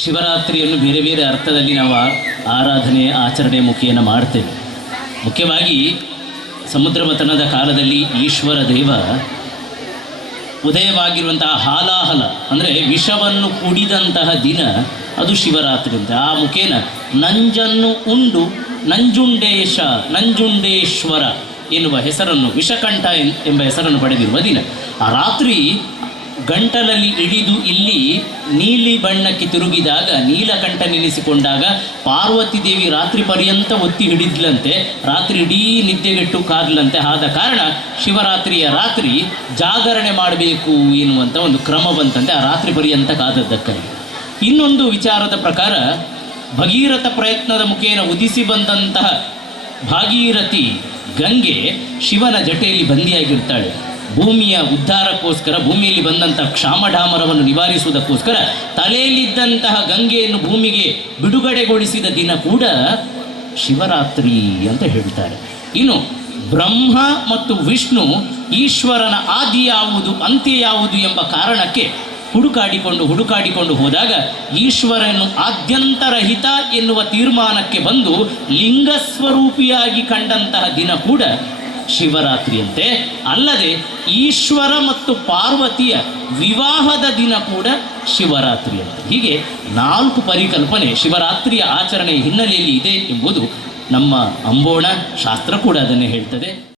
ಶಿವರಾತ್ರಿಯನ್ನು ಬೇರೆ ಬೇರೆ ಅರ್ಥದಲ್ಲಿ ನಾವು ಆರಾಧನೆ ಆಚರಣೆ ಮುಖೇನ ಮಾಡ್ತೇವೆ. ಮುಖ್ಯವಾಗಿ ಸಮುದ್ರ ಮಥನದ ಕಾಲದಲ್ಲಿ ಈಶ್ವರ ದೇವ ಉದಯವಾಗಿರುವಂತಹ ಹಾಲಾಹಲ ಅಂದರೆ ವಿಷವನ್ನು ಕುಡಿದಂತಹ ದಿನ ಅದು ಶಿವರಾತ್ರಿ ಅಂತ. ಆ ಮುಖೇನ ನಂಜನ್ನು ಉಂಡು ನಂಜುಂಡೇಶ್ವರ ಎನ್ನುವ ಹೆಸರನ್ನು, ವಿಷಕಂಠ ಎಂಬ ಹೆಸರನ್ನು ಪಡೆದಿರುವ ದಿನ. ಆ ರಾತ್ರಿ ಗಂಟಲಲ್ಲಿ ಇಳಿದು ಇಲ್ಲಿ ನೀಲಿ ಬಣ್ಣಕ್ಕೆ ತಿರುಗಿದಾಗ, ನೀಲಕಂಠ ನೆನೆಸಿಕೊಂಡಾಗ ಪಾರ್ವತಿ ದೇವಿ ರಾತ್ರಿ ಪರ್ಯಂತ ಒತ್ತಿ ಹಿಡಿದ್ಲಂತೆ, ರಾತ್ರಿ ಇಡೀ ನಿದ್ದೆಗೆಟ್ಟು ಕಾದ್ಲಂತೆ. ಆದ ಕಾರಣ ಶಿವರಾತ್ರಿಯ ರಾತ್ರಿ ಜಾಗರಣೆ ಮಾಡಬೇಕು ಎನ್ನುವಂಥ ಒಂದು ಕ್ರಮ ಬಂತಂತೆ, ಆ ರಾತ್ರಿ ಪರ್ಯಂತ ಕಾದದ್ದಕ್ಕಾಗಿ. ಇನ್ನೊಂದು ವಿಚಾರದ ಪ್ರಕಾರ ಭಗೀರಥ ಪ್ರಯತ್ನದ ಮುಖೇನ ಉದಿಸಿ ಬಂದಂತಹ ಭಾಗೀರಥಿ ಗಂಗೆ ಶಿವನ ಜಟೆಯಲ್ಲಿ ಬಂದಿಯಾಗಿರ್ತಾಳೆ. ಭೂಮಿಯ ಉದ್ಧಾರಕ್ಕೋಸ್ಕರ, ಭೂಮಿಯಲ್ಲಿ ಬಂದಂಥ ಕ್ಷಾಮಢಾಮರವನ್ನು ನಿವಾರಿಸುವುದಕ್ಕೋಸ್ಕರ ತಲೆಯಲ್ಲಿದ್ದಂತಹ ಗಂಗೆಯನ್ನು ಭೂಮಿಗೆ ಬಿಡುಗಡೆಗೊಳಿಸಿದ ದಿನ ಕೂಡ ಶಿವರಾತ್ರಿ ಅಂತ ಹೇಳ್ತಾರೆ. ಇನ್ನು ಬ್ರಹ್ಮ ಮತ್ತು ವಿಷ್ಣು ಈಶ್ವರನ ಆದಿ ಯಾವುದು ಅಂತ್ಯ ಯಾವುದು ಎಂಬ ಕಾರಣಕ್ಕೆ ಹುಡುಕಾಡಿಕೊಂಡು ಹೋದಾಗ ಈಶ್ವರನು ಆದ್ಯಂತರಹಿತ ಎನ್ನುವ ತೀರ್ಮಾನಕ್ಕೆ ಬಂದು ಲಿಂಗಸ್ವರೂಪಿಯಾಗಿ ಕಂಡಂತಹ ದಿನ ಕೂಡ ಶಿವರಾತ್ರಿಯಂತೆ. ಅಲ್ಲದೆ ಈಶ್ವರ ಮತ್ತು ಪಾರ್ವತಿಯ ವಿವಾಹದ ದಿನ ಕೂಡ ಶಿವರಾತ್ರಿಯಂತೆ. ಹೀಗೆ 4 ಪರಿಕಲ್ಪನೆ ಶಿವರಾತ್ರಿಯ ಆಚರಣೆಯ ಹಿನ್ನೆಲೆಯಲ್ಲಿ ಇದೆ ಎಂಬುದು ನಮ್ಮ ಅಂಬೋಣ ಶಾಸ್ತ್ರ ಕೂಡ ಅದನ್ನೇ ಹೇಳ್ತದೆ.